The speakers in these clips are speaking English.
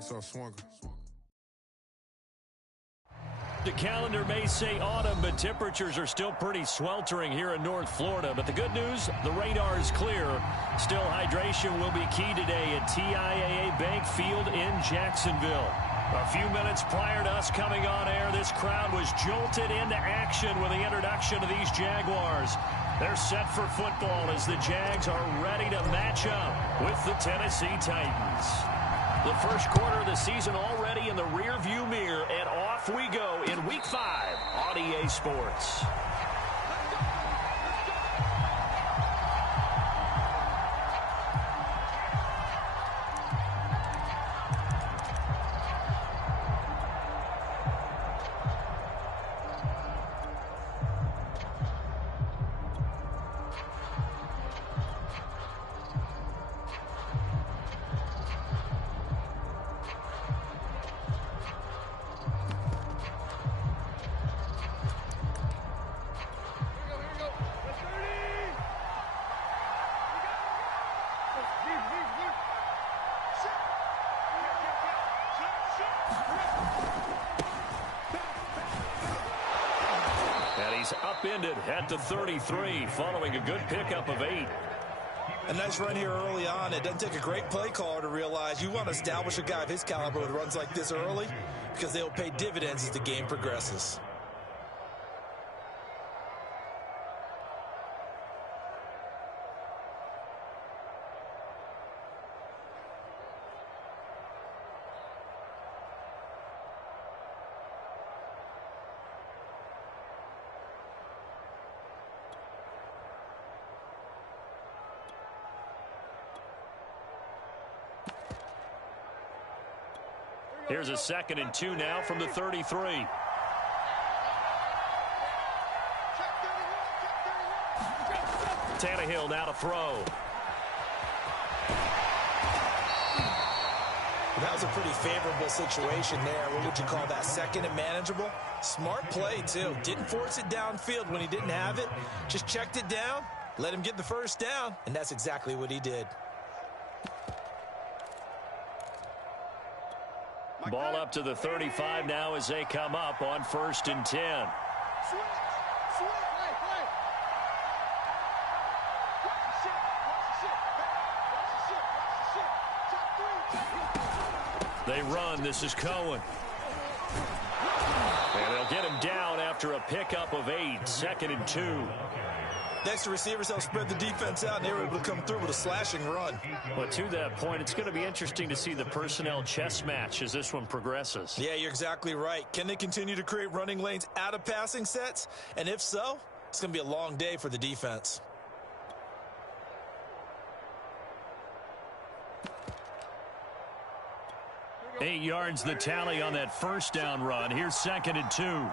lights off, swung. The calendar may say autumn, but temperatures are still pretty sweltering here in North Florida. But the good news, the radar is clear. Still, hydration will be key today at TIAA Bank Field in Jacksonville. A few minutes prior to us coming on air, this crowd was jolted into action with the introduction of these Jaguars. They're set for football as the Jags are ready to match up with the Tennessee Titans. The first quarter of the season already in the rearview mirror, and off we go in Week 5 on EA Sports. Upended at the 33 following a good pickup of 8. A nice run here early on. It doesn't take a great play caller to realize you want to establish a guy of his caliber who runs like this early because they will pay dividends as the game progresses. Here's a 2nd and 2 now from the 33. Tannehill now to throw. That was a pretty favorable situation there. What would you call that? 2nd and manageable? Smart play, too. Didn't force it downfield when he didn't have it. Just checked it down, let him get the first down, and that's exactly what he did. Ball up to the 35 now as they come up on 1st and 10. They run. This is Cohen. And they'll get him down after a pickup of 8. 2nd and 2. Next to receivers, they'll spread the defense out, and they were able to come through with a slashing run. But to that point, it's going to be interesting to see the personnel chess match as this one progresses. Yeah, you're exactly right. Can they continue to create running lanes out of passing sets? And if so, it's going to be a long day for the defense. Eight yards the tally on that first down run. Here's 2nd and 2.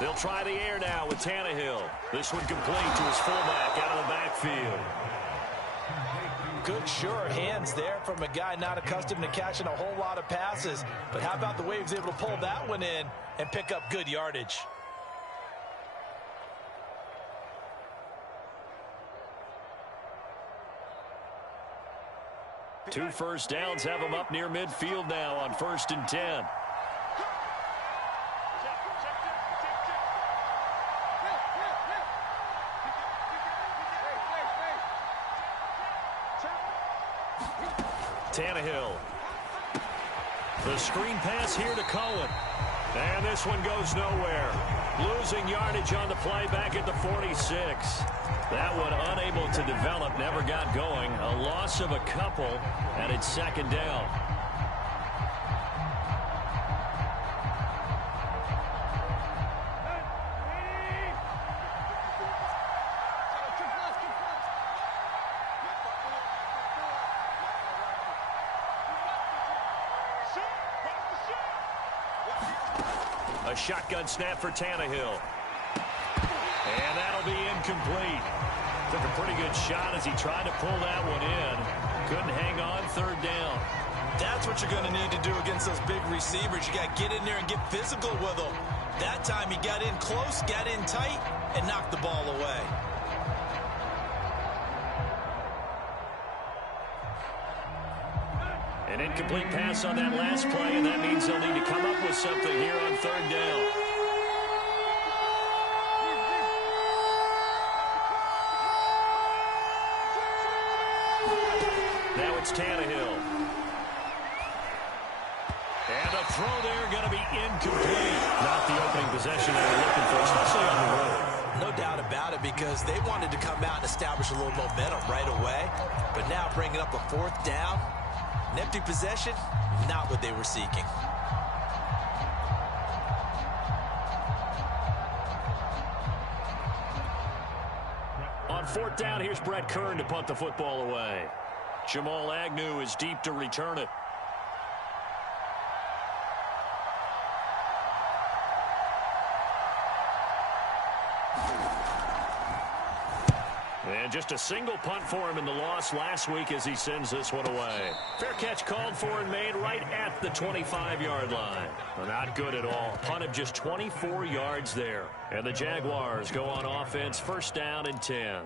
They'll try the air now with Tannehill. This one complete to his fullback out of the backfield. Good, sure hands there from a guy not accustomed to catching a whole lot of passes. But how about the way he was able to pull that one in and pick up good yardage? Two first downs have him up near midfield now on 1st and 10. Tannehill. The screen pass here to Cohen. And this one goes nowhere. Losing yardage on the play back at the 46. That one unable to develop, never got going. A loss of a couple, and it's 2nd down. A shotgun snap for Tannehill. And that'll be incomplete. Took a pretty good shot as he tried to pull that one in. Couldn't hang on, 3rd down. That's what you're going to need to do against those big receivers. You got to get in there and get physical with them. That time he got in close, got in tight, and knocked the ball away. An incomplete pass on that last play, and that means they'll need to come up with something here on third down. Now it's Tannehill. And the throw there going to be incomplete. Not the opening possession they were looking for, especially on the road. No doubt about it, because they wanted to come out and establish a little momentum right away. But now bringing up a fourth down, an empty possession, not what they were seeking. On fourth down, here's Brett Kern to punt the football away. Jamal Agnew is deep to return it. And just a single punt for him in the loss last week as he sends this one away. Fair catch called for and made right at the 25-yard line. Well, not good at all. Punt of just 24 yards there. And the Jaguars go on offense, first down and 10.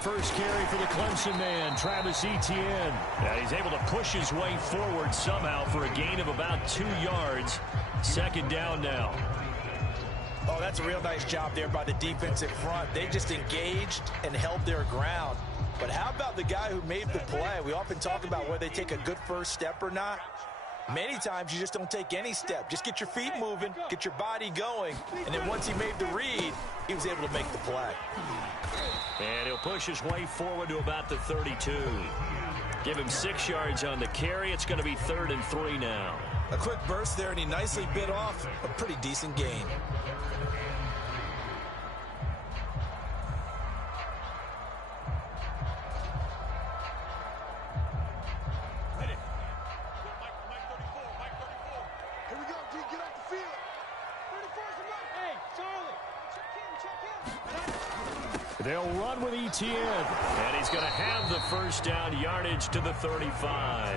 First carry for the Clemson man, Travis Etienne. Yeah, he's able to push his way forward somehow for a gain of about 2 yards. Second down now. Oh, that's a real nice job there by the defensive front. They just engaged and held their ground. But how about the guy who made the play? We often talk about whether they take a good first step or not. Many times you just don't take any step. Just get your feet moving, get your body going, and then once he made the read, he was able to make the play. And he'll push his way forward to about the 32. Give him 6 yards on the carry. It's going to be 3rd and 3 now. A quick burst there, and he nicely bit off a pretty decent gain. They'll run with Etienne. And he's going to have the first down, yardage to the 35.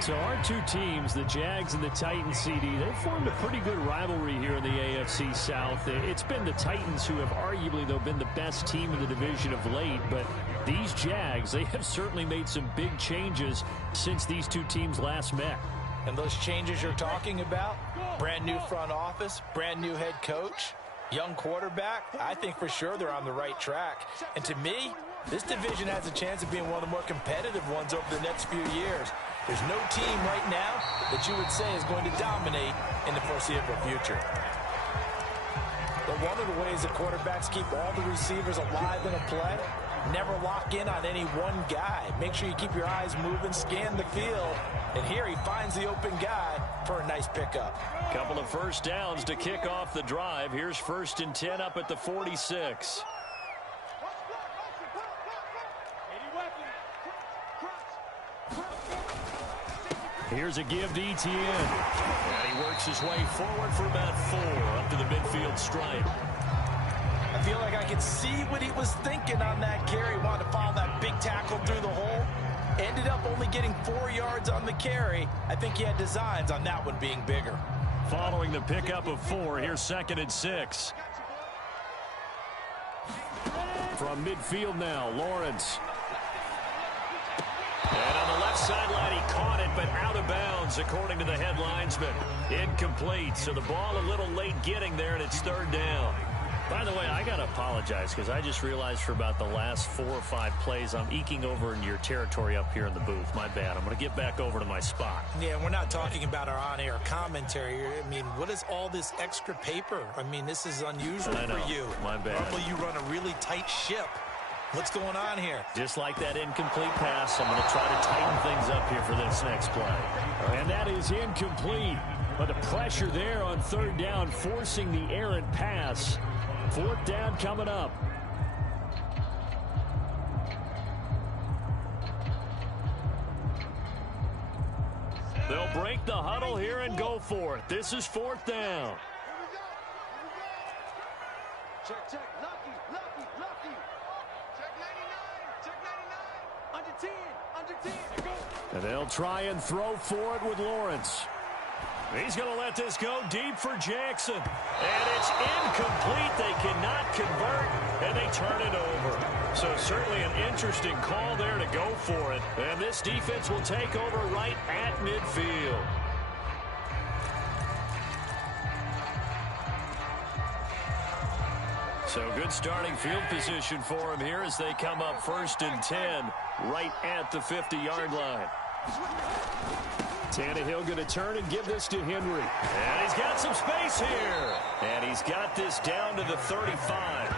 So our two teams, the Jags and the Titans, CD, they've formed a pretty good rivalry here in the AFC South. It's been the Titans who have arguably, though, been the best team in the division of late. But these Jags, they have certainly made some big changes since these two teams last met. And those changes you're talking about, brand new front office, brand new head coach, young quarterback, I think for sure they're on the right track. And to me, this division has a chance of being one of the more competitive ones over the next few years. There's no team right now that you would say is going to dominate in the foreseeable future. But one of the ways that quarterbacks keep all the receivers alive in a play, never lock in on any one guy. Make sure you keep your eyes moving, scan the field. And here he finds the open guy for a nice pickup. Couple of first downs to kick off the drive. Here's 1st and 10 up at the 46. Here's a give to Etienne. And he works his way forward for about 4 up to the midfield stripe. I feel like I can see what he was thinking on that carry. Wanted to follow that big tackle through the hole. Ended up only getting 4 yards on the carry. I think he had designs on that one being bigger. Following the pickup of 4, here's 2nd and 6. From midfield now, Lawrence. And on the left sideline, he caught it, but out of bounds, according to the head linesman. Incomplete, so the ball a little late getting there, and it's 3rd down. By the way, I got to apologize because I just realized for about the last 4 or 5 plays, I'm eking over into your territory up here in the booth. My bad. I'm going to get back over to my spot. Yeah, we're not talking about our on-air commentary. I mean, what is all this extra paper? I mean, this is unusual for you. My bad. Normally you run a really tight ship. What's going on here? Just like that incomplete pass, I'm going to try to tighten things up here for this next play. And that is incomplete. But the pressure there on 3rd down, forcing the errant pass. 4th down coming up. They'll break the huddle here and go for it. This is 4th down. Check, check, lucky, lucky, lucky. Check 99, check 99. Under 10, under 10. Go. And they'll try and throw for it with Lawrence. He's going to let this go deep for Jackson. And it's incomplete. They cannot convert, and they turn it over. So certainly an interesting call there to go for it. And this defense will take over right at midfield. So good starting field position for him here as they come up 1st and 10 right at the 50-yard line. Tannehill going to turn and give this to Henry. And he's got some space here. And he's got this down to the 35.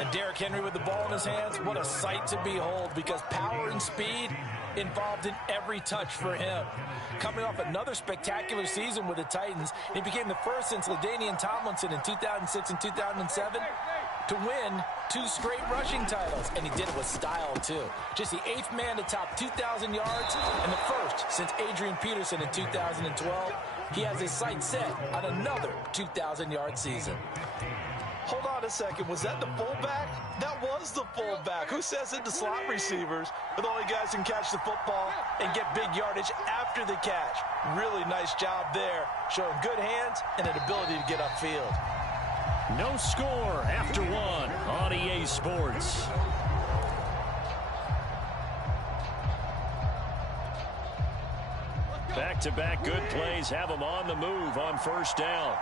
And Derrick Henry with the ball in his hands, what a sight to behold, because power and speed involved in every touch for him. Coming off another spectacular season with the Titans, he became the first since LaDainian Tomlinson in 2006 and 2007 to win 2 straight rushing titles, and he did it with style too. Just the 8th man to top 2,000 yards and the first since Adrian Peterson in 2012. He has his sights set on another 2,000-yard season. Hold on a second. Was that the fullback? That was the fullback. Who says it to slot receivers? But the only guys who can catch the football and get big yardage after the catch. Really nice job there, showing good hands and an ability to get upfield. No score after 1 on EA Sports. Back-to-back good plays have them on the move on 1st down.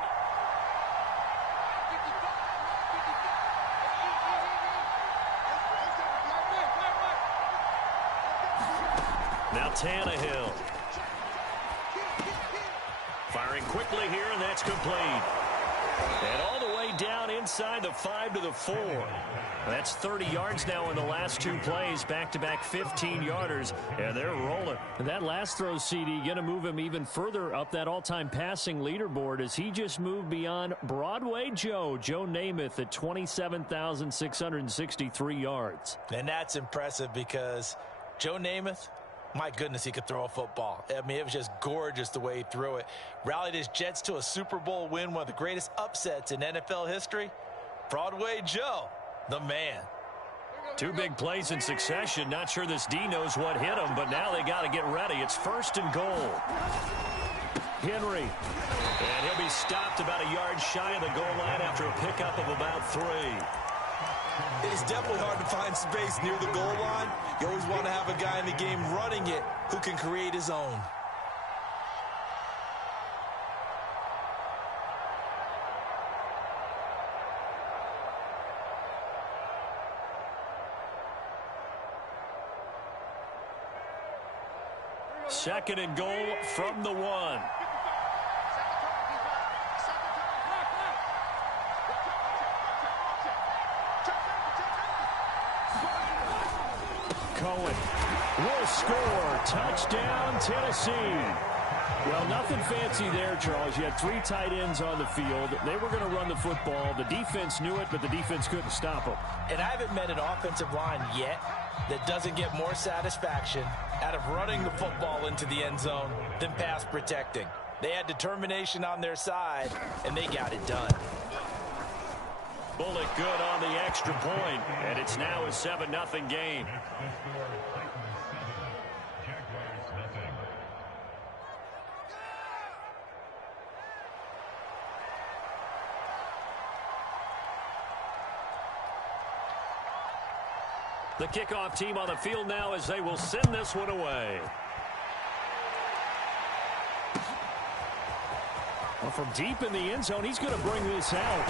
Now Tannehill. Firing quickly here, and that's complete. And all the way down inside the 5 to the 4. That's 30 yards now in the last 2 plays. Back-to-back 15-yarders, and they're rolling. And that last throw, CD, going to move him even further up that all-time passing leaderboard as he just moved beyond Broadway Joe Namath at 27,663 yards. And that's impressive because Joe Namath, my goodness, he could throw a football. I mean, it was just gorgeous the way he threw it. Rallied his Jets to a Super Bowl win, one of the greatest upsets in NFL history. Broadway Joe, the man. 2 big plays in succession. Not sure this D knows what hit him, but now they got to get ready. It's 1st and goal. Henry. And he'll be stopped about a yard shy of the goal line after a pickup of about 3. It is definitely hard to find space near the goal line. You always want to have a guy in the game running it who can create his own. Second and goal from the 1. Cohen will score. Touchdown, Tennessee. Well, nothing fancy there, Charles. You had 3 tight ends on the field. They were going to run the football. The defense knew it, but the defense couldn't stop them. And I haven't met an offensive line yet that doesn't get more satisfaction out of running the football into the end zone than pass protecting. They had determination on their side, and they got it done. Bullet good on the extra point, and it's now a 7-0 game. The kickoff team on the field now as they will send this one away. Well, from deep in the end zone, he's going to bring this out.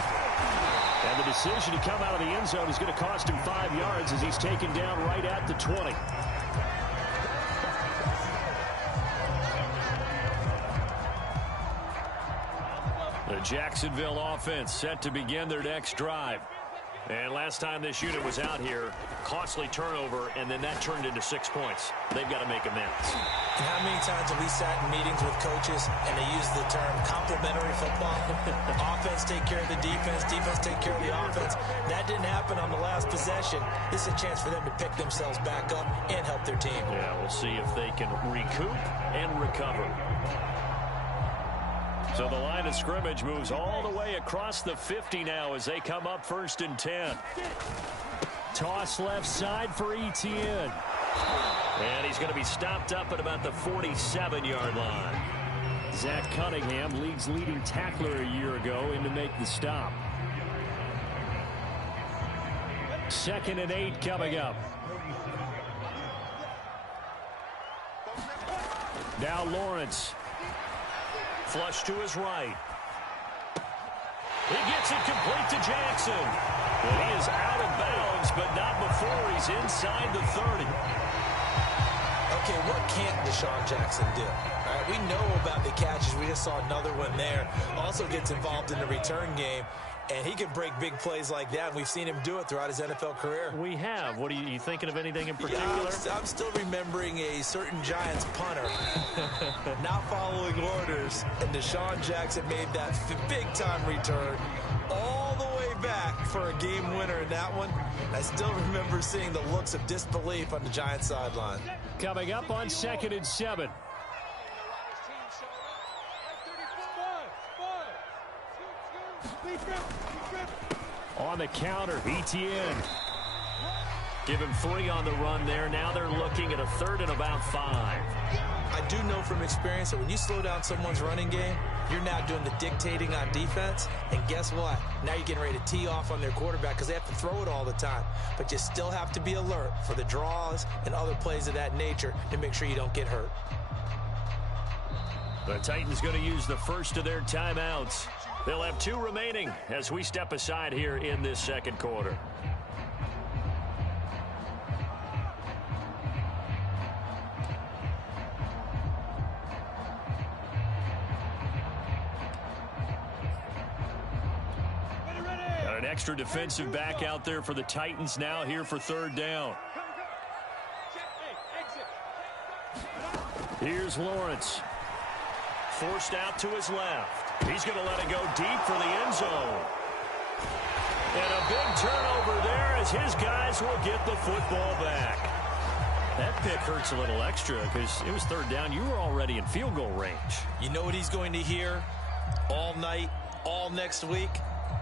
And the decision to come out of the end zone is going to cost him 5 yards as he's taken down right at the 20. The Jacksonville offense set to begin their next drive. And last time this unit was out here, costly turnover, and then that turned into 6 points. They've got to make amends. And how many times have we sat in meetings with coaches and they use the term complementary football? Offense take care of the defense, defense take care of the offense. That didn't happen on the last possession. This is a chance for them to pick themselves back up and help their team. Yeah, we'll see if they can recoup and recover. So the line of scrimmage moves all the way across the 50 now as they come up 1st and 10. Toss left side for Etienne. And he's going to be stopped up at about the 47-yard line. Zach Cunningham, league's leading tackler a year ago, in to make the stop. 2nd and 8 coming up. Now Lawrence. Flush to his right. He gets it complete to Jackson. And he is out of bounds, but not before he's inside the 30. Okay, what can't Deshaun Jackson do? All right, we know about the catches. We just saw another one there. Also gets involved in the return game, and he can break big plays like that. We've seen him do it throughout his NFL career. We have. What are you thinking of anything in particular? Yeah, I'm still remembering a certain Giants punter not following orders, and Deshaun Jackson made that big-time return all the way back for a game winner in that one. I still remember seeing the looks of disbelief on the Giants sideline. Coming up on 2nd and 7. On the counter, Etienne. Give him 3 on the run there. Now they're looking at a 3rd and about 5. I do know from experience that when you slow down someone's running game, you're now doing the dictating on defense. And guess what? Now you're getting ready to tee off on their quarterback because they have to throw it all the time. But you still have to be alert for the draws and other plays of that nature to make sure you don't get hurt. The Titans going to use the first of their timeouts. They'll have 2 remaining as we step aside here in this second quarter. Got an extra defensive back out there for the Titans now here for 3rd down. Here's Lawrence. Forced out to his left. He's going to let it go deep for the end zone. And a big turnover there as his guys will get the football back. That pick hurts a little extra because it was 3rd down. You were already in field goal range. You know what he's going to hear all night, all next week?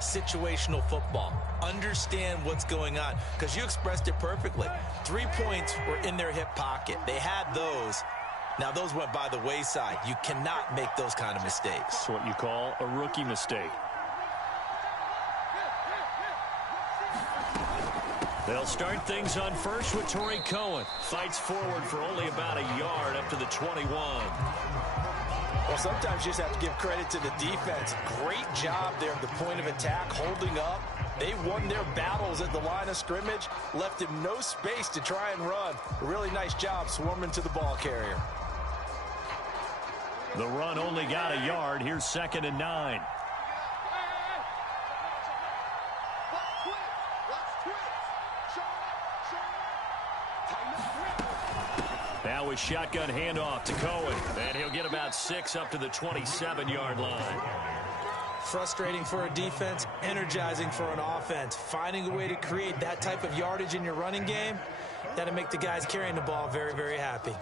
Situational football. Understand what's going on because you expressed it perfectly. 3 points were in their hip pocket. They had those. Now, those went by the wayside. You cannot make those kind of mistakes. That's what you call a rookie mistake. They'll start things on first with Torrey Cohen. Fights forward for only about a yard up to the 21. Well, sometimes you just have to give credit to the defense. Great job there at the point of attack, holding up. They won their battles at the line of scrimmage, left him no space to try and run. A really nice job swarming to the ball carrier. The run only got a yard. Here's 2nd and 9. Now with shotgun handoff to Cohen. And he'll get about 6 up to the 27-yard line. Frustrating for a defense, energizing for an offense. Finding a way to create that type of yardage in your running game, that'll make the guys carrying the ball very, very happy.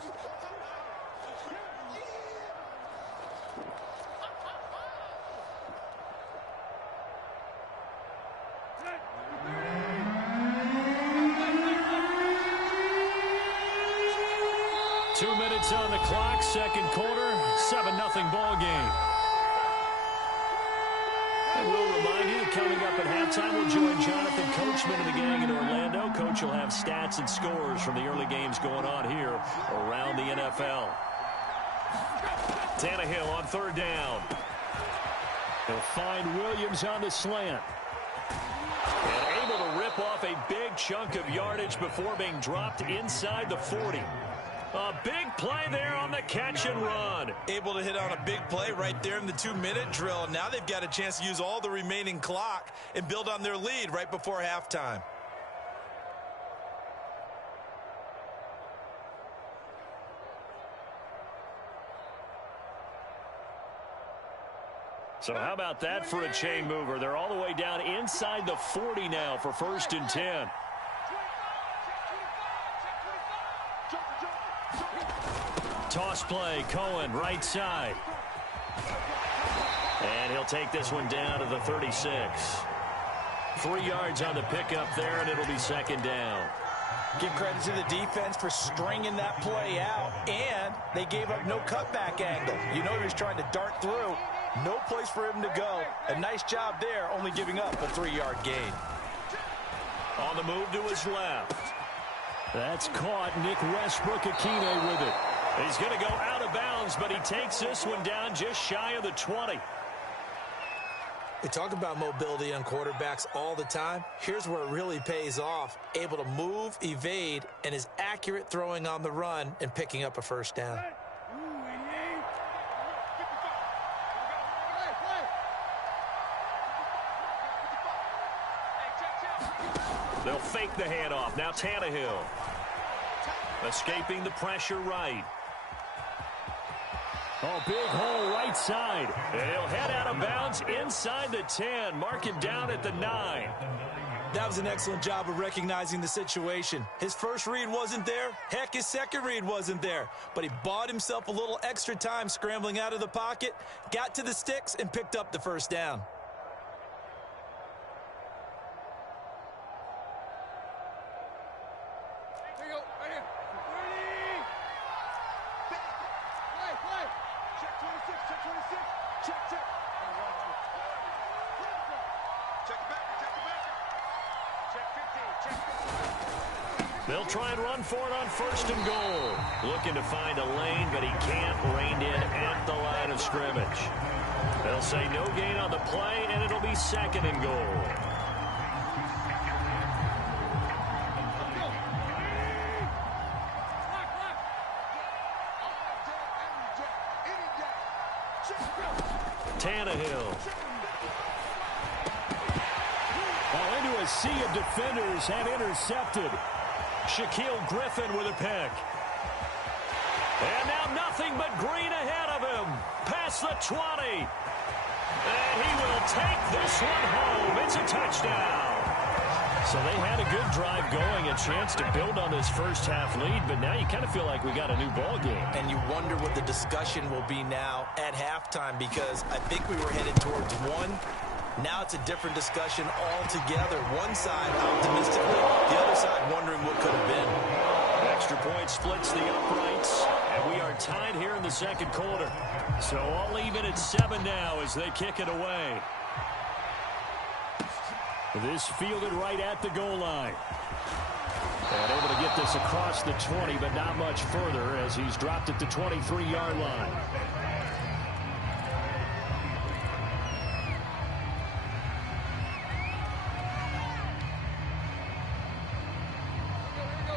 On the clock, second quarter, 7-0 ball game. And we'll remind you that coming up at halftime, we'll join Jonathan Coachman and the gang in Orlando. Coach will have stats and scores from the early games going on here around the NFL. Tannehill on 3rd down. He'll find Williams on the slant. And able to rip off a big chunk of yardage before being dropped inside the 40. A big play there on the catch and run. Able to hit on a big play right there in the 2-minute drill. Now they've got a chance to use all the remaining clock and build on their lead right before halftime. So how about that for a chain mover? They're all the way down inside the 40 now for 1st and 10. Toss play, Cohen, right side. And he'll take this one down to the 36. 3 yards on the pickup there, and it'll be 2nd down. Give credit to the defense for stringing that play out, and they gave up no cutback angle. You know he was trying to dart through. No place for him to go. A nice job there, only giving up a 3-yard gain. On the move to his left. That's caught. Nick Westbrook-Ikhine with it. He's going to go out of bounds, but he takes this one down just shy of the 20. We talk about mobility on quarterbacks all the time. Here's where it really pays off. Able to move, evade, and is accurate throwing on the run and picking up a first down. They'll fake the handoff. Now Tannehill. Escaping the pressure right. Oh, big hole right side. And he'll head out of bounds inside the 10. Mark him down at the 9. That was an excellent job of recognizing the situation. His first read wasn't there. Heck, his second read wasn't there. But he bought himself a little extra time scrambling out of the pocket, got to the sticks, and picked up the first down. They'll try and run for it on 1st and goal. Looking to find a lane, but he can't. Reined in at the line of scrimmage. They'll say no gain on the play, and it'll be 2nd and goal. Tannehill. Ball into a sea of defenders and intercepted. Shaquille Griffin with a pick. And now nothing but green ahead of him. Past the 20. And he will take this one home. It's a touchdown. So they had a good drive going, a chance to build on this first half lead, but now you kind of feel like we got a new ball game. And you wonder what the discussion will be now at halftime, because I think we were headed towards one. Now it's a different discussion altogether. One side optimistically, the other side wondering what could have been. Extra point splits the uprights, and we are tied here in the 2nd quarter. So all even at 7 now as they kick it away. This fielded right at the goal line. And able to get this across the 20, but not much further as he's dropped at the 23-yard line.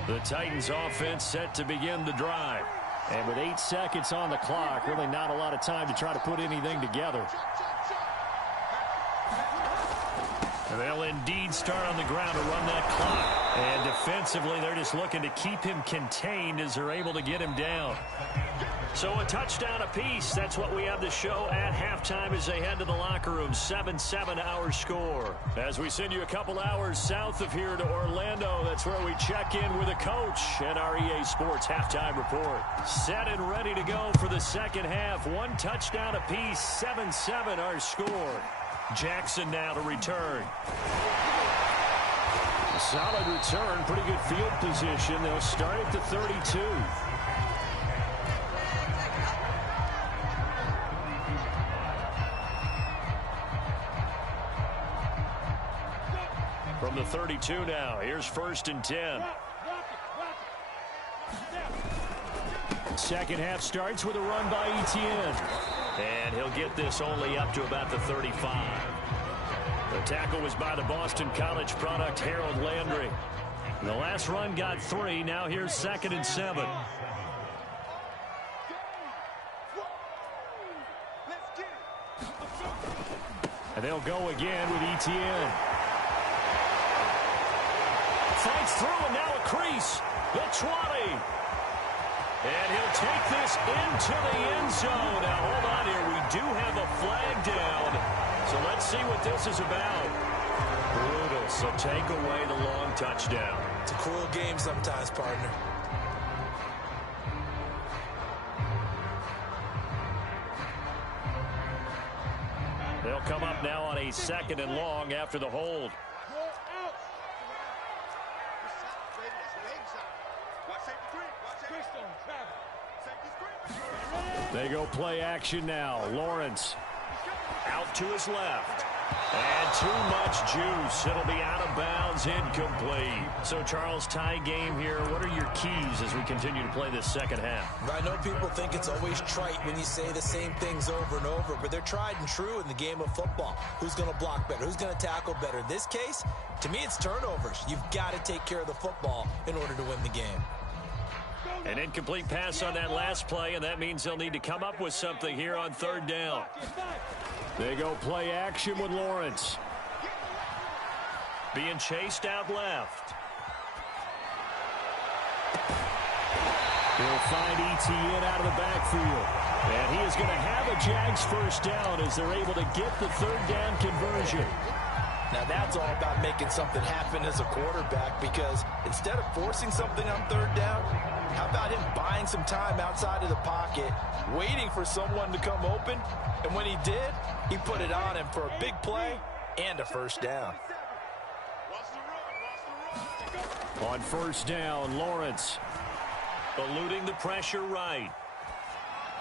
The Titans offense set to begin the drive. And with 8 seconds on the clock, really not a lot of time to try to put anything together. They'll indeed start on the ground to run that clock. And defensively, they're just looking to keep him contained as they're able to get him down. So a touchdown apiece. That's what we have to show at halftime as they head to the locker room. 7-7 our score. As we send you a couple hours south of here to Orlando, that's where we check in with a coach and our EA Sports halftime report. Set and ready to go for the second half. 1 touchdown apiece. 7-7 our score. Jackson now to return. A solid return. Pretty good field position. They'll start at the 32. From the 32 now, here's 1st and 10. Second half starts with a run by Etienne. And he'll get this only up to about the 35. The tackle was by the Boston College product, Harold Landry. The last run got 3. Now here's 2nd and 7. And they'll go again with Etienne. Fights through, and now a crease. The 20. And he'll take this into the end zone. Now, hold on here. We do have a flag down. So let's see what this is about. Brutal. So take away the long touchdown. It's a cruel game sometimes, partner. They'll come up now on a 2nd and long after the hold. They go play action now. Lawrence out to his left. And too much juice. It'll be out of bounds, incomplete. So, Charles, tie game here. What are your keys as we continue to play this second half? I know people think it's always trite when you say the same things over and over, but they're tried and true in the game of football. Who's going to block better? Who's going to tackle better? In this case, to me, it's turnovers. You've got to take care of the football in order to win the game. An incomplete pass on that last play, and that means they'll need to come up with something here on third down. They go play action with Lawrence. Being chased out left. He'll find ETN out of the backfield. And he is going to have a Jags first down as they're able to get the third down conversion. Now that's all about making something happen as a quarterback, because instead of forcing something on third down, how about him buying some time outside of the pocket, waiting for someone to come open, and when he did, he put it on him for a big play and a first down. On first down, Lawrence eluding the pressure right.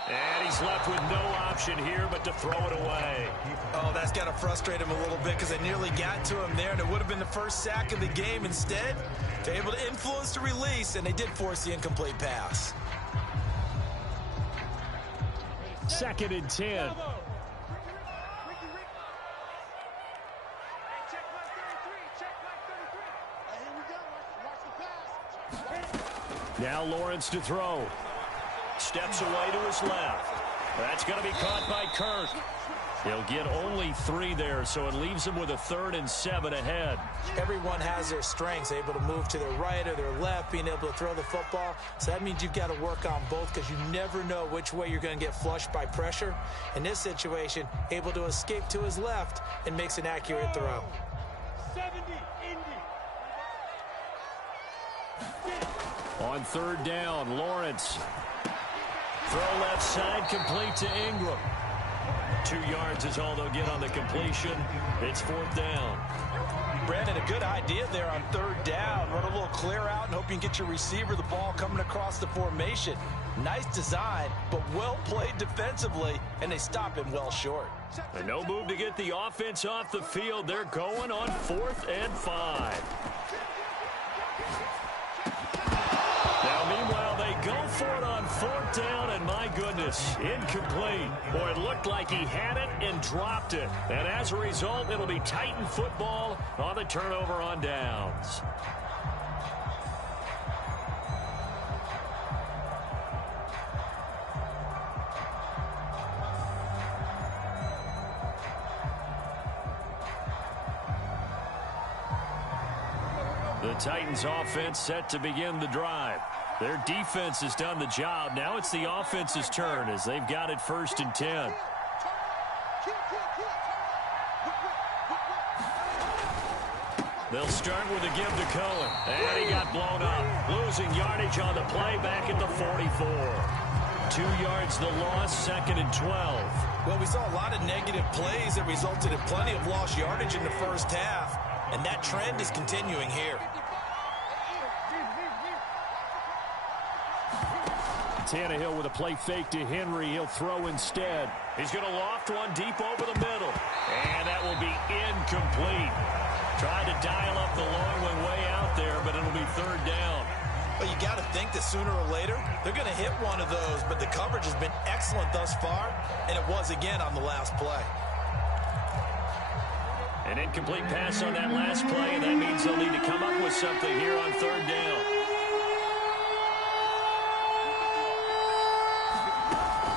And he's left with no option here but to throw it away. Oh, that's got to frustrate him a little bit, because they nearly got to him there, and it would have been the first sack of the game. Instead, they're able to influence the release, and they did force the incomplete pass. 2nd and 10. Now Lawrence to throw. Steps away to his left. That's going to be caught by Kirk. He'll get only 3 there, so it leaves him with a 3rd and 7 ahead. Everyone has their strengths, able to move to their right or their left, being able to throw the football. So that means you've got to work on both, because you never know which way you're going to get flushed by pressure. In this situation, able to escape to his left and makes an accurate throw. 70, Indy. On third down, Lawrence. Throw left side, complete to Ingram. 2 yards is all they'll get on the completion. It's 4th down. Brandon, a good idea there on third down. Run a little clear out and hope you can get your receiver the ball coming across the formation. Nice design, but well played defensively, and they stop him well short. And no move to get the offense off the field. They're going on 4th and 5. Now, meanwhile, they go for it on 4th down, and my goodness, incomplete. Boy, it looked like he had it and dropped it. And as a result, it'll be Titan football on the turnover on downs. The Titans offense set to begin the drive. Their defense has done the job. Now it's the offense's turn as they've got it 1st and 10. They'll start with a give to Cohen. And he got blown up. Losing yardage on the play back at the 44. 2 yards the loss, 2nd and 12. Well, we saw a lot of negative plays that resulted in plenty of lost yardage in the first half. And that trend is continuing here. Tannehill with a play fake to Henry. He'll throw instead. He's going to loft one deep over the middle. And that will be incomplete. Tried to dial up the long one way out there, but it'll be 3rd down. Well, you got to think that sooner or later, they're going to hit one of those. But the coverage has been excellent thus far, and it was again on the last play. An incomplete pass on that last play, and that means they'll need to come up with something here on 3rd down.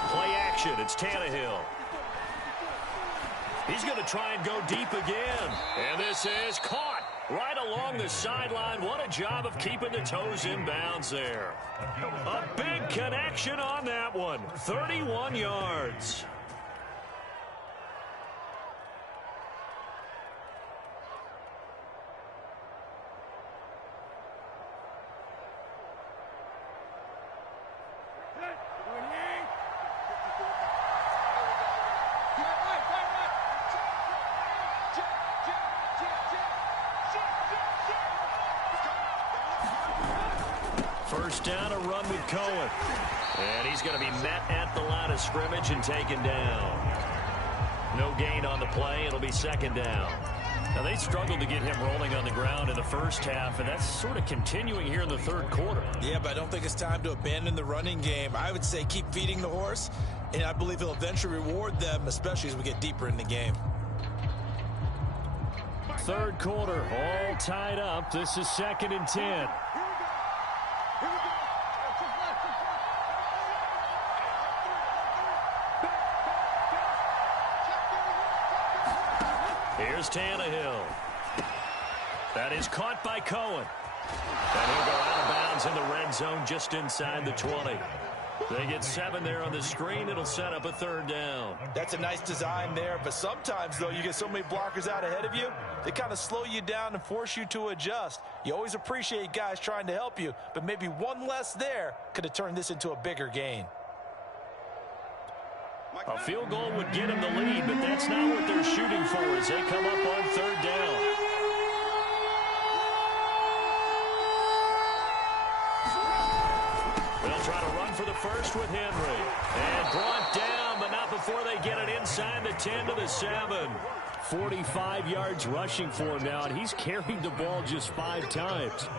Play action, it's Tannehill. He's going to try and go deep again. And this is caught right along the sideline. What a job of keeping the toes in bounds there. A big connection on that one. 31 yards. First down, a run with Cohen. And he's going to be met at the line of scrimmage and taken down. No gain on the play. It'll be second down. Now, they struggled to get him rolling on the ground in the first half, and that's sort of continuing here in the third quarter. Yeah, but I don't think it's time to abandon the running game. I would say keep feeding the horse, and I believe he'll eventually reward them, especially as we get deeper in the game. Third quarter, all tied up. This is 2nd and 10. Here's Tannehill. That is caught by Cohen. And he'll go out of bounds in the red zone just inside the 20. They get 7 there on the screen. It'll set up a third down. That's a nice design there, but sometimes, though, you get so many blockers out ahead of you, they kind of slow you down and force you to adjust. You always appreciate guys trying to help you, but maybe one less there could have turned this into a bigger gain. A field goal would get them the lead, but that's not what they're shooting for as they come up on third down. They'll try to run for the first with Henry. And brought down, but not before they get it inside the 10 to the 7. 45 yards rushing for him now, and he's carried the ball just 5 times.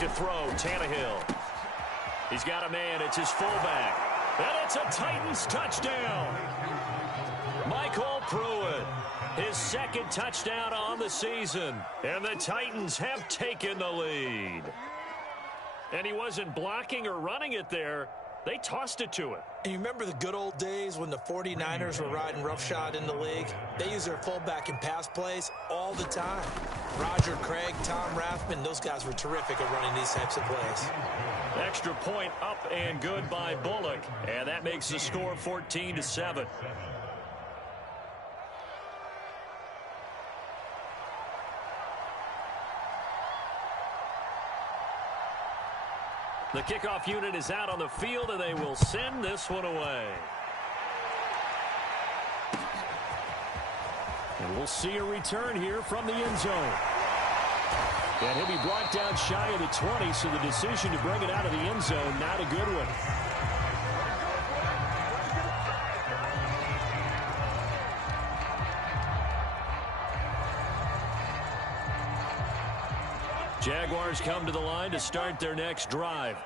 To throw, Tannehill. He's got a man. It's his fullback. And it's a Titans touchdown. Michael Pruitt, his 2nd touchdown on the season. And the Titans have taken the lead. And he wasn't blocking or running it there. They tossed it to him. And you remember the good old days when the 49ers were riding roughshod in the league? They used their fullback in pass plays all the time. Roger Craig, Tom Rathman, those guys were terrific at running these types of plays. Extra point up and good by Bullock. And that makes the score 14-7. The kickoff unit is out on the field, and they will send this one away. And we'll see a return here from the end zone. And he'll be brought down shy of the 20, so the decision to bring it out of the end zone, not a good one. Jaguars come to the line to start their next drive.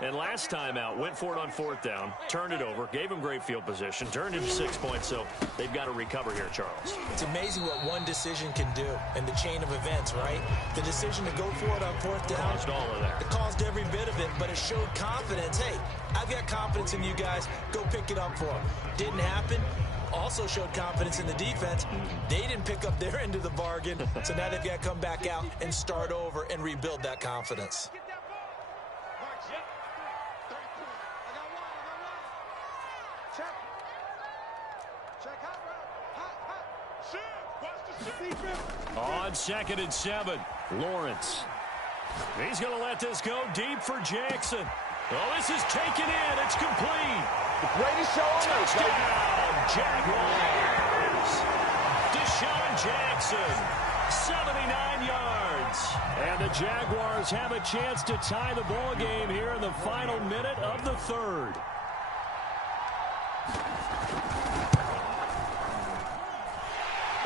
And last time out, went for it on 4th down, turned it over, gave them great field position, turned into 6 points, so they've got to recover here, Charles. It's amazing what one decision can do in the chain of events, right? The decision to go for it on 4th down. Caused all of that. It caused every bit of it, but it showed confidence. Hey, I've got confidence in you guys. Go pick it up for them. Didn't happen. Also showed confidence in the defense. They didn't pick up their end of the bargain, so now they've got to come back out and start over and rebuild that confidence. On 2nd and 7, Lawrence. He's going to let this go deep for Jackson. Oh, this is taken in. It's complete. The greatest show on earth. Touchdown, Jaguars. Deshaun Jackson, 79 yards. And the Jaguars have a chance to tie the ball game here in the final minute of the third.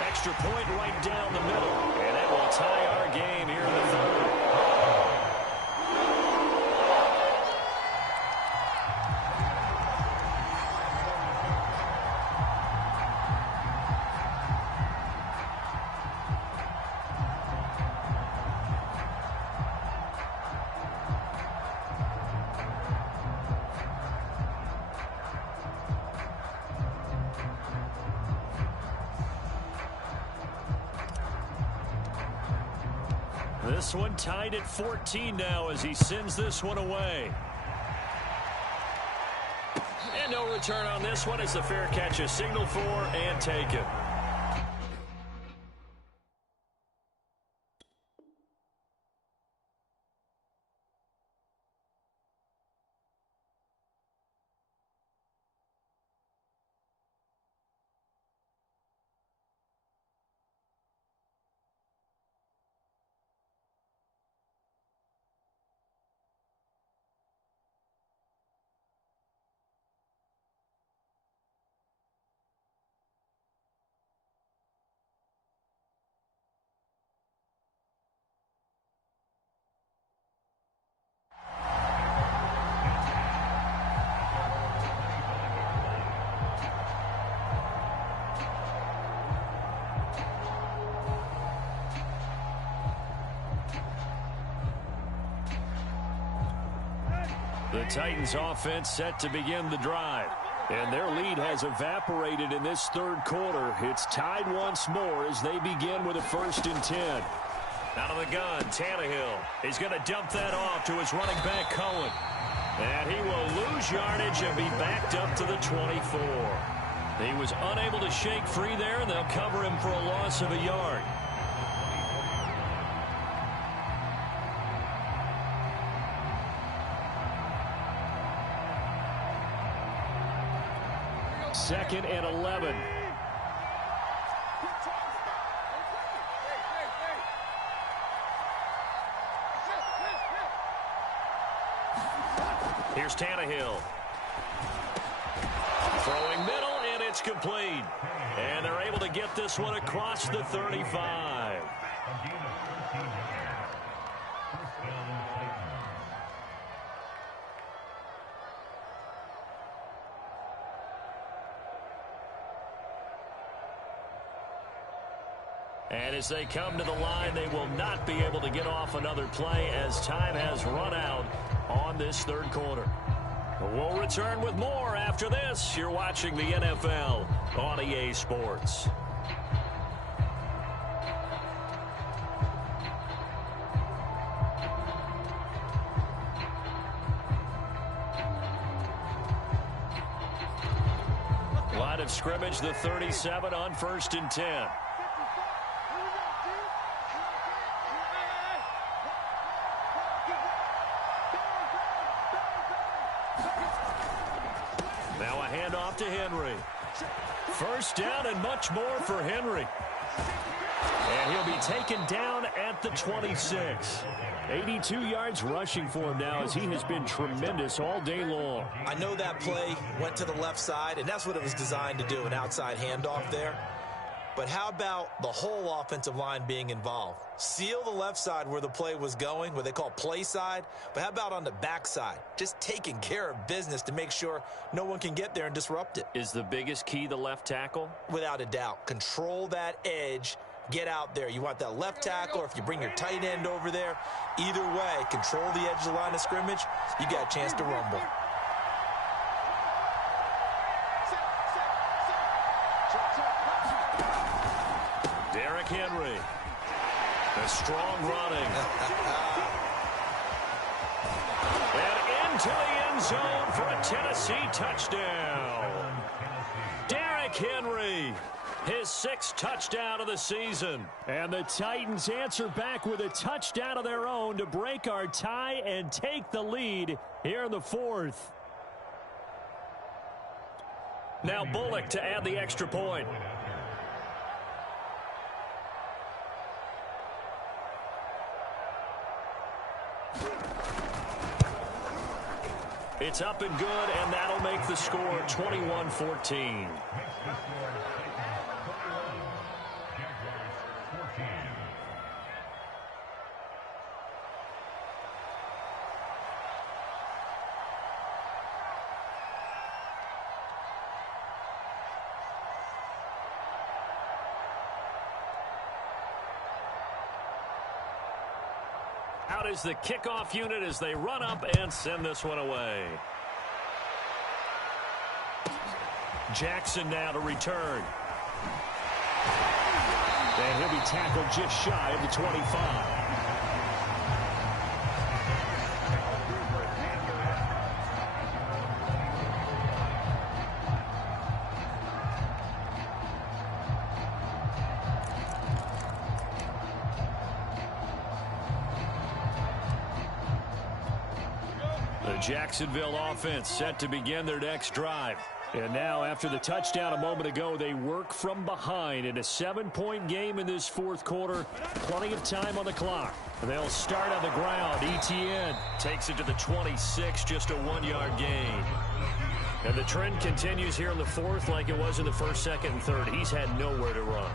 Extra point right down the middle. And it will tie our game here in the third. This one tied at 14 now as he sends this one away. And no return on this one as the fair catch is signaled for and taken. The Titans offense set to begin the drive. And their lead has evaporated in this third quarter. It's tied once more as they begin with a 1st and 10. Out of the gun, Tannehill. He's going to dump that off to his running back, Cohen. And he will lose yardage and be backed up to the 24. He was unable to shake free there, and they'll cover him for a loss of a yard. Second and 11. Here's Tannehill. Throwing middle, and it's complete. And they're able to get this one across the 35. And as they come to the line, they will not be able to get off another play as time has run out on this third quarter. We'll return with more after this. You're watching the NFL on EA Sports. Line of scrimmage, the 37 on 1st and 10. Now a handoff to Henry. 1st down and much more for Henry. And he'll be taken down at the 26. 82 yards rushing for him now as he has been tremendous all day long. I know that play went to the left side, and that's what it was designed to do, an outside handoff there. But how about the whole offensive line being involved? Seal the left side where the play was going, what they call play side. But how about on the back side? Just taking care of business to make sure no one can get there and disrupt it. Is the biggest key the left tackle? Without a doubt. Control that edge. Get out there. You want that left tackle, or if you bring your tight end over there, either way, control the edge of the line of scrimmage, you got a chance to rumble. Derrick Henry. A strong running. And into the end zone for a Tennessee touchdown. Derrick Henry. His 6th touchdown of the season. And the Titans answer back with a touchdown of their own to break our tie and take the lead here in the 4th. Now Bullock to add the extra point. It's up and good, and that'll make the score 21-14. Out is the kickoff unit as they run up and send this one away. Jackson now to return. And he'll be tackled just shy of the 25. Jacksonville offense set to begin their next drive. And now after the touchdown a moment ago, they work from behind in a 7-point game in this 4th quarter. Plenty of time on the clock. They'll start on the ground. Etienne takes it to the 26, just a 1-yard gain. And the trend continues here in the 4th like it was in the 1st, 2nd, and 3rd. He's had nowhere to run.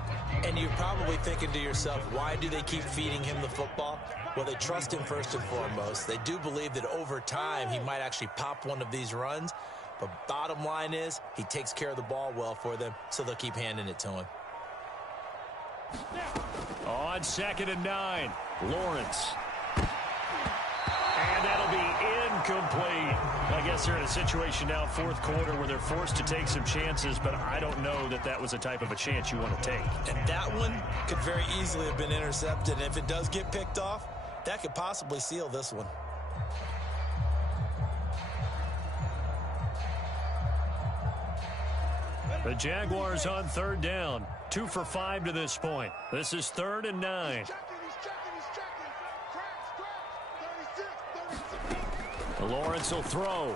And you're probably thinking to yourself, why do they keep feeding him the football? Well, they trust him first and foremost. They do believe that over time he might actually pop one of these runs. But bottom line is he takes care of the ball well for them, so they'll keep handing it to him. On 2nd and 9, Lawrence. And that'll be incomplete. I guess they're in a situation now, fourth quarter, where they're forced to take some chances, but I don't know that that was the type of a chance you want to take. And that one could very easily have been intercepted. And if it does get picked off, that could possibly seal this one. The Jaguars on third down. 2 for 5 to this point. This is 3rd and 9. Lawrence will throw. Oh,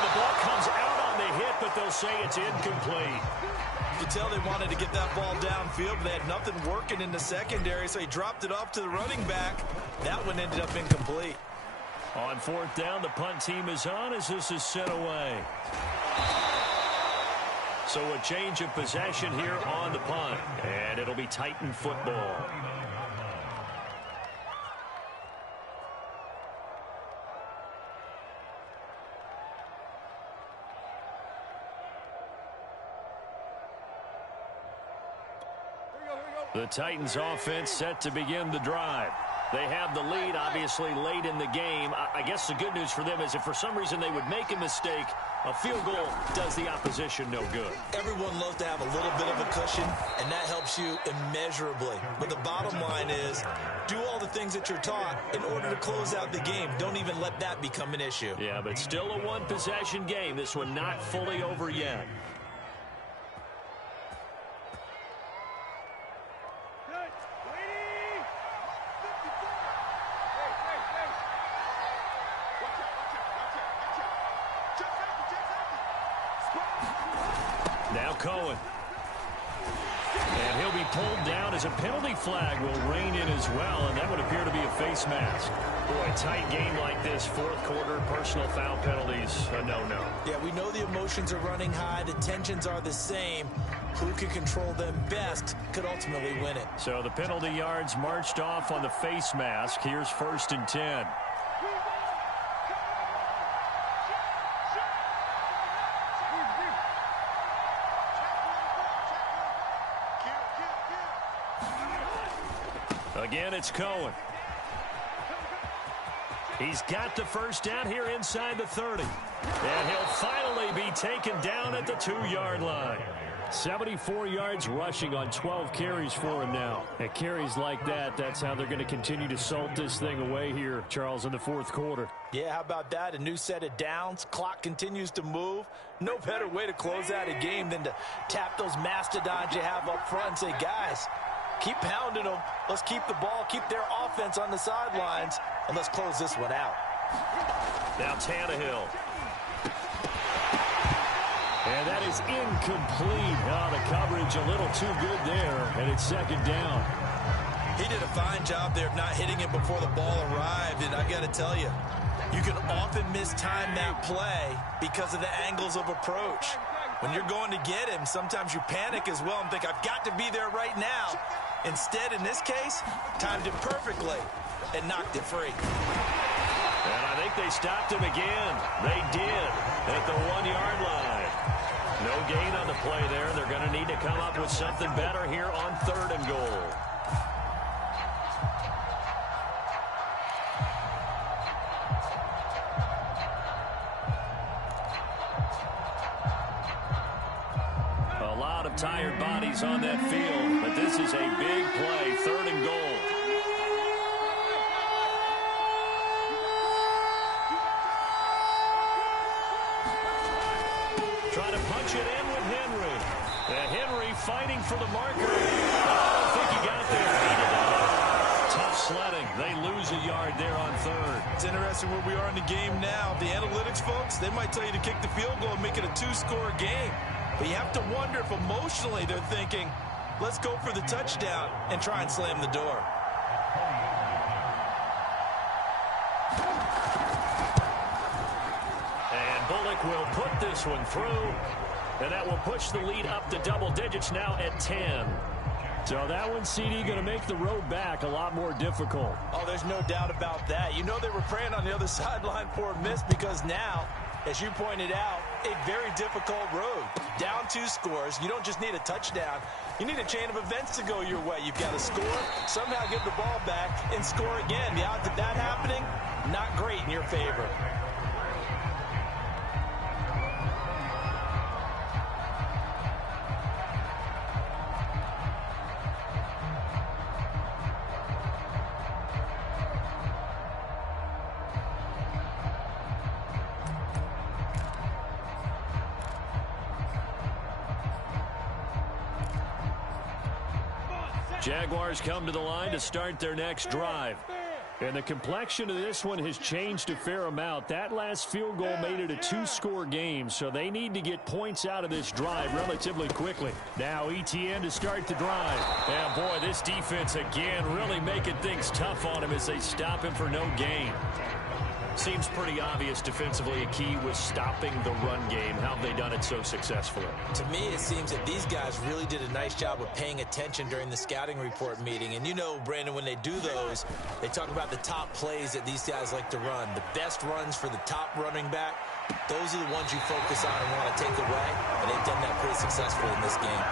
the ball comes out on the hit, but they'll say it's incomplete. You could tell they wanted to get that ball downfield, but they had nothing working in the secondary, so he dropped it off to the running back. That one ended up incomplete. On 4th down, the punt team is on as this is sent away. So a change of possession here on the punt, and it'll be Titan football. The Titans offense set to begin the drive. They have the lead, obviously, late in the game. I guess the good news for them is if for some reason they would make a mistake, a field goal does the opposition no good. Everyone loves to have a little bit of a cushion, and that helps you immeasurably. But the bottom line is, do all the things that you're taught in order to close out the game. Don't even let that become an issue. Yeah, but still a one-possession game. This one not fully over yet. Now Cohen. And he'll be pulled down as a penalty flag will rein in as well, and that would appear to be a face mask. Boy, tight game like this, fourth quarter, personal foul penalties, a no-no. Yeah, we know the emotions are running high, the tensions are the same. Who can control them best could ultimately win it. So the penalty yards marched off on the face mask. Here's 1st and 10. Again, it's Cohen. He's got the first down here inside the 30. And he'll finally be taken down at the 2-yard line. 74 yards rushing on 12 carries for him now. At carries like that, that's how they're going to continue to salt this thing away here, Charles, in the fourth quarter. Yeah, how about that? A new set of downs. Clock continues to move. No better way to close out a game than to tap those mastodons you have up front and say, guys, keep pounding them. Let's keep the ball, keep their offense on the sidelines, and let's close this one out. Now Tannehill. And that is incomplete. Oh, the coverage a little too good there, and it's 2nd down. He did a fine job there of not hitting it before the ball arrived, and I got to tell you, you can often mistime that play because of the angles of approach. When you're going to get him, sometimes you panic as well and think, I've got to be there right now. Instead, in this case, timed it perfectly and knocked it free. And I think they stopped him again. They did at the 1-yard line. No gain on the play there. They're going to need to come up with something better here on 3rd and goal. A lot of tired bodies on that field, but this is a big play, 3rd and goal. Trying to punch it in with Henry. And Henry fighting for the marker. I don't think he got there. Tough sledding. They lose a yard there on 3rd. It's interesting where we are in the game now. The analytics folks, they might tell you to kick the field goal and make it a 2-score game. But you have to wonder if emotionally they're thinking, let's go for the touchdown and try and slam the door. And Bullock will put this one through. And that will push the lead up to double digits now at 10. So that one, CD, going to make the road back a lot more difficult. Oh, there's no doubt about that. You know they were praying on the other sideline for a miss because now, as you pointed out, a very difficult road. Down 2 scores. You don't just need a touchdown. You need a chain of events to go your way. You've got to score, somehow get the ball back, and score again. The odds of that happening, not great in your favor. Jaguars come to the line to start their next drive. And the complexion of this one has changed a fair amount. That last field goal made it a 2-score game, so they need to get points out of this drive relatively quickly. Now Etienne to start the drive. And boy, this defense again really making things tough on him as they stop him for no gain. Seems pretty obvious defensively a key was stopping the run game. How have they done it so successfully? To me, it seems that these guys really did a nice job of paying attention during the scouting report meeting. And you know, Brandon, when they do those, they talk about the top plays that these guys like to run. The best runs for the top running back, those are the ones you focus on and want to take away. And they've done that pretty successfully in this game.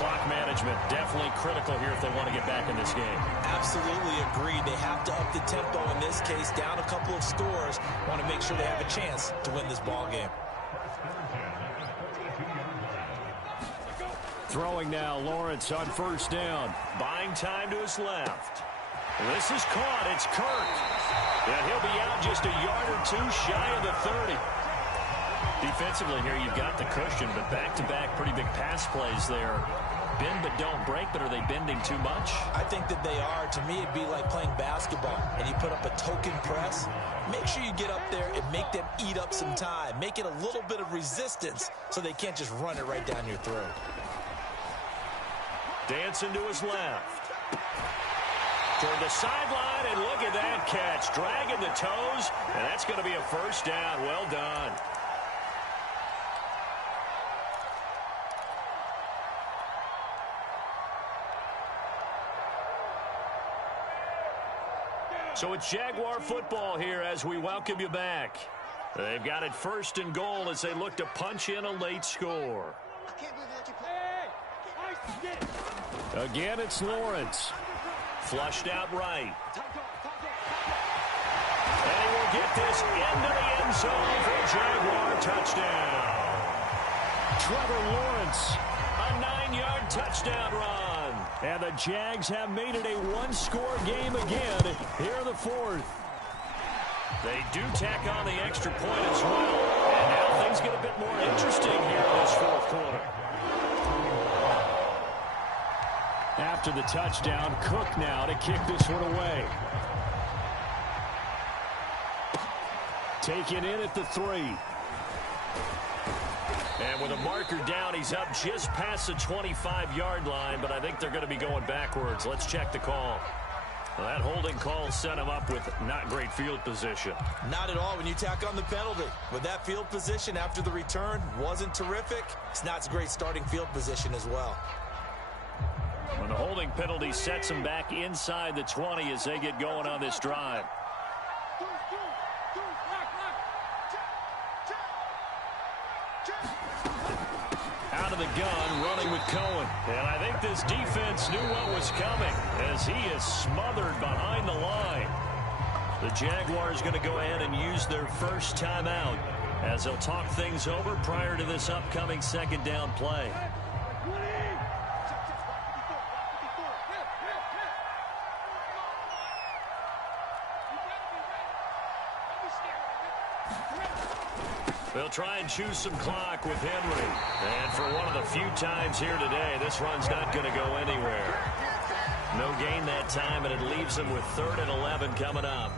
Clock management definitely critical here if they want to get back in this game. Absolutely agreed. They have to up the tempo in this case, down a couple of scores. Want to make sure they have a chance to win this ball game. Throwing now, Lawrence on first down. Buying time to his left. This is caught. It's Kirk. And he'll be out just a yard or 2 shy of the 30. Defensively here, you've got the cushion, but back-to-back pretty big pass plays there. Bend but don't break, but are they bending too much? I think that they are. To me, it'd be like playing basketball, and you put up a token press. Make sure you get up there and make them eat up some time. Make it a little bit of resistance so they can't just run it right down your throat. Dancing to his left. Toward the sideline, and look at that catch. Dragging the toes, and that's going to be a first down. Well done. So it's Jaguar football here as we welcome you back. They've got it 1st and goal as they look to punch in a late score. Again, it's Lawrence. Flushed out right. And he will get this into the end zone for a Jaguar touchdown. Trevor Lawrence, a 9-yard touchdown run. And the Jags have made it a 1-score game again here in the 4th. They do tack on the extra point as well. And now things get a bit more interesting here in this 4th quarter. After the touchdown, Cook now to kick this one away. Taken in at the 3. And with a marker down, he's up just past the 25-yard line, but I think they're going to be going backwards. Let's check the call. Well, that holding call set him up with not great field position. Not at all when you tack on the penalty. With that field position after the return wasn't terrific. It's not a great starting field position as well. When the holding penalty sets him back inside the 20 as they get going on this drive. Out of the gun, running with Cohen. And I think this defense knew what was coming as he is smothered behind the line. The Jaguars going to go ahead and use their first timeout as they'll talk things over prior to this upcoming 2nd down play. They'll try and choose some clock with Henry. And for one of the few times here today, this run's not going to go anywhere. No gain that time, and it leaves them with 3rd and 11 coming up.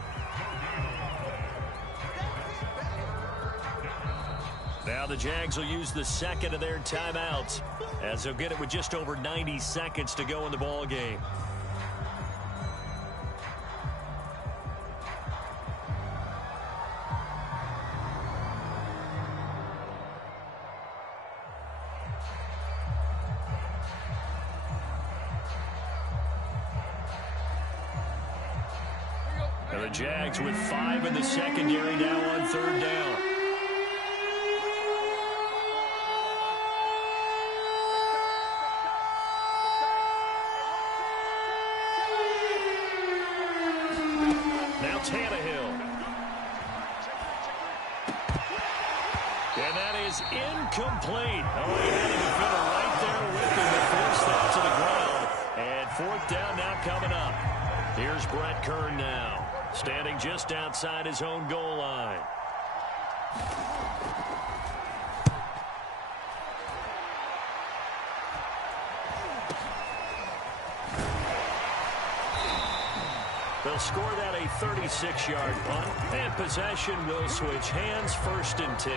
Now the Jags will use the 2nd of their timeouts as they'll get it with just over 90 seconds to go in the ball game. And the Jags with 5 in the secondary now on 3rd down. is incomplete. Oh, he had a defender right there with him to force that to the ground. And fourth down now coming up. Here's Brett Kern now, standing just outside his own goal line. They'll score that a 36-yard punt, and possession will switch hands, 1st and 10.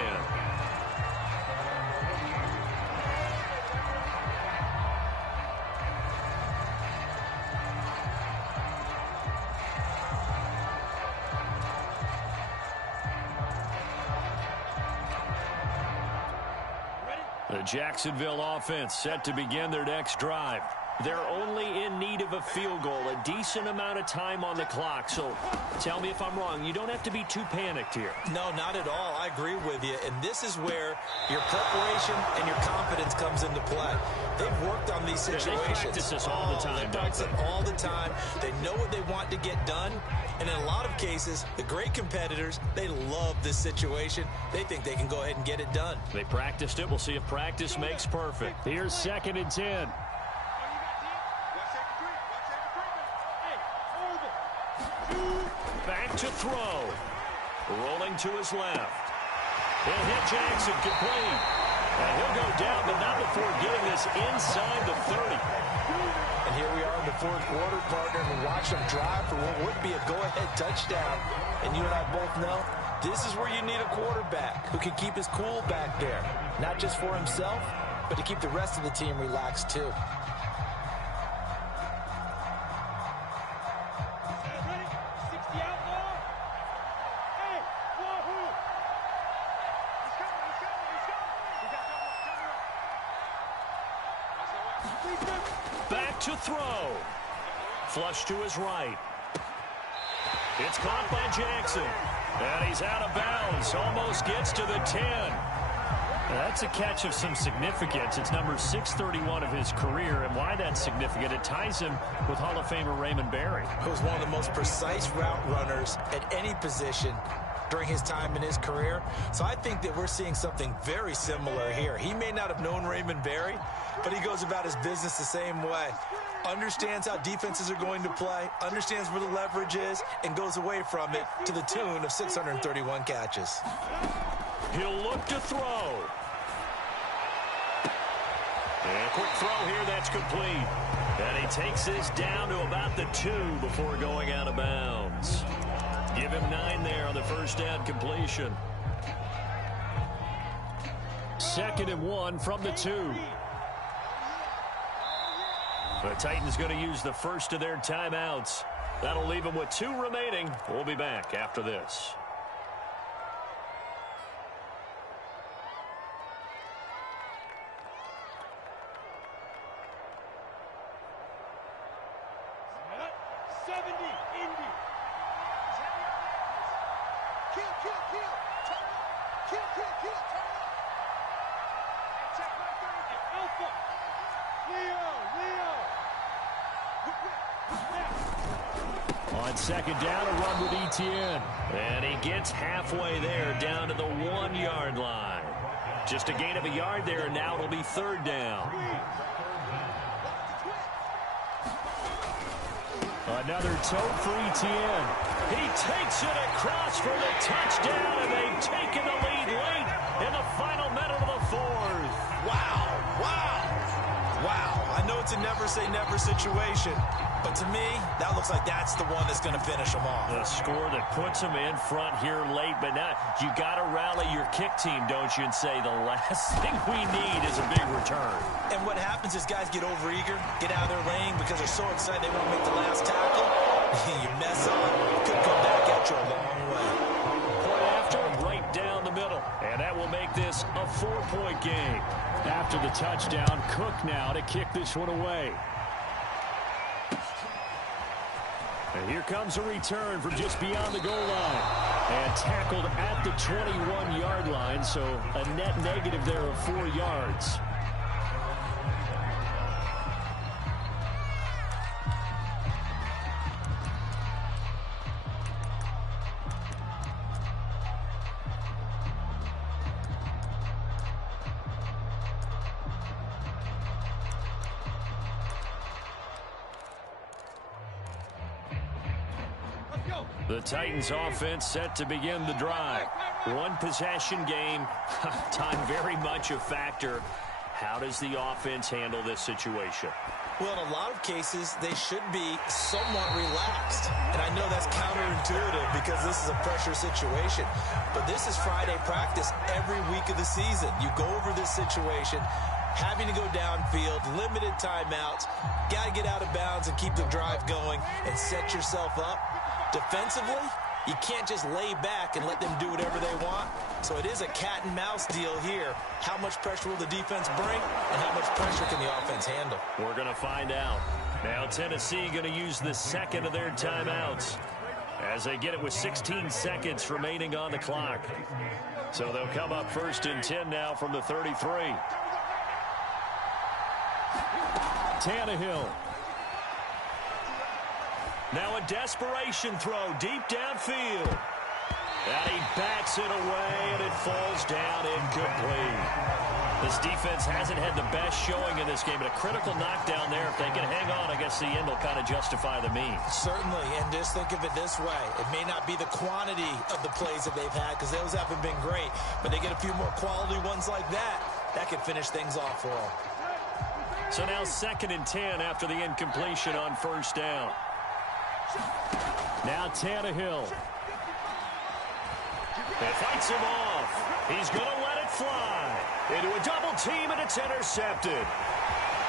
The Jacksonville offense set to begin their next drive. They're only in need of a field goal, a decent amount of time on the clock. So tell me if I'm wrong. You don't have to be too panicked here. No, not at all. I agree with you. And this is where your preparation and your confidence comes into play. They've worked on these situations. They practice this all the time. They practice it all the time. They know what they want to get done. And in a lot of cases, the great competitors, they love this situation. They think they can go ahead and get it done. They practiced it. We'll see if practice makes perfect. Here's 2nd and 10. Back to throw. Rolling to his left. He'll hit Jackson complete. And he'll go down, but not before getting this inside the 30. And here we are in the 4th quarter, partner, and we watch them drive for what would be a go-ahead touchdown. And you and I both know this is where you need a quarterback who can keep his cool back there. Not just for himself, but to keep the rest of the team relaxed too. Back to throw. Flush to his right. It's caught by Jackson. And he's out of bounds. Almost gets to the 10. That's a catch of some significance. It's number 631 of his career. And why that's significant, it ties him with Hall of Famer Raymond Berry, who's one of the most precise route runners at any position during his time in his career. So I think that we're seeing something very similar here. He may not have known Raymond Berry, but he goes about his business the same way. Understands how defenses are going to play, understands where the leverage is, and goes away from it to the tune of 631 catches. He'll look to throw. And a quick throw here, that's complete. And he takes this down to about the 2 before going out of bounds. Give him 9 there on the first down completion. 2nd and 1 from the 2. The Titans going to use the first of their timeouts. That'll leave them with 2 remaining. We'll be back after this. On 2nd down, a run with Etienne. And he gets halfway there, down to the 1-yard line. Just a gain of a yard there, and now it'll be 3rd down. Another toe for Etienne. He takes it across for the touchdown, and they've taken the lead late in the final minute of the 4th. Wow, wow, wow. I know it's a never-say-never situation, but to me, that looks like that's the one that's going to finish them off. The score that puts them in front here late, but now you got to rally your kick team, don't you, and say the last thing we need is a big return. And what happens is guys get overeager, get out of their lane because they're so excited they want to make the last tackle. You mess up, could come back at you a long way. Point after, right down the middle. And that will make this a 4-point game. After the touchdown, Cook now to kick this one away. And here comes a return from just beyond the goal line. And tackled at the 21-yard line, so a net negative there of 4 yards. The Titans offense set to begin the drive. One possession game. Time very much a factor. How does the offense handle this situation? Well, in a lot of cases, they should be somewhat relaxed. And I know that's counterintuitive because this is a pressure situation. But this is Friday practice every week of the season. You go over this situation, having to go downfield, limited timeouts, got to get out of bounds and keep the drive going and set yourself up. Defensively, you can't just lay back and let them do whatever they want. So it is a cat and mouse deal here. How much pressure will the defense bring, and how much pressure can the offense handle? We're going to find out. Now Tennessee going to use the second of their timeouts as they get it with 16 seconds remaining on the clock. So they'll come up 1st and 10 now from the 33. Tannehill. Now a desperation throw deep downfield. And he backs it away, and it falls down incomplete. This defense hasn't had the best showing in this game, but a critical knockdown there. If they can hang on, I guess the end will kind of justify the means. Certainly, and just think of it this way. It may not be the quantity of the plays that they've had because those haven't been great, but they get a few more quality ones like that. That could finish things off for them. So now 2nd and 10 after the incompletion on 1st down. Now Tannehill. It fights him off. He's going to let it fly. Into a double team, and it's intercepted.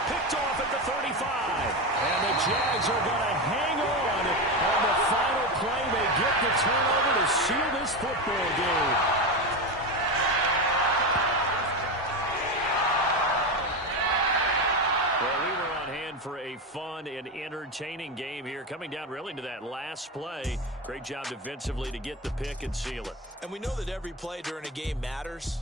Picked off at the 35. And the Jags are going to hang on the final play. They get the turnover to seal this football game. For a fun and entertaining game here, coming down really to that last play. Great job defensively to get the pick and seal it. And we know that every play during a game matters.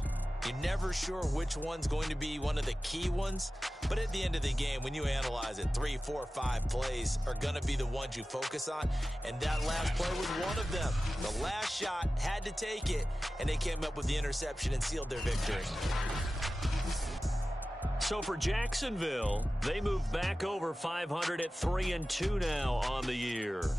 You're never sure which one's going to be one of the key ones. But at the end of the game, when you analyze it, 3, 4, 5 plays are going to be the ones you focus on. And that last play was one of them. The last shot had to take it, and they came up with the interception and sealed their victory. So for Jacksonville, they move back over 500 at 3-2 now on the year.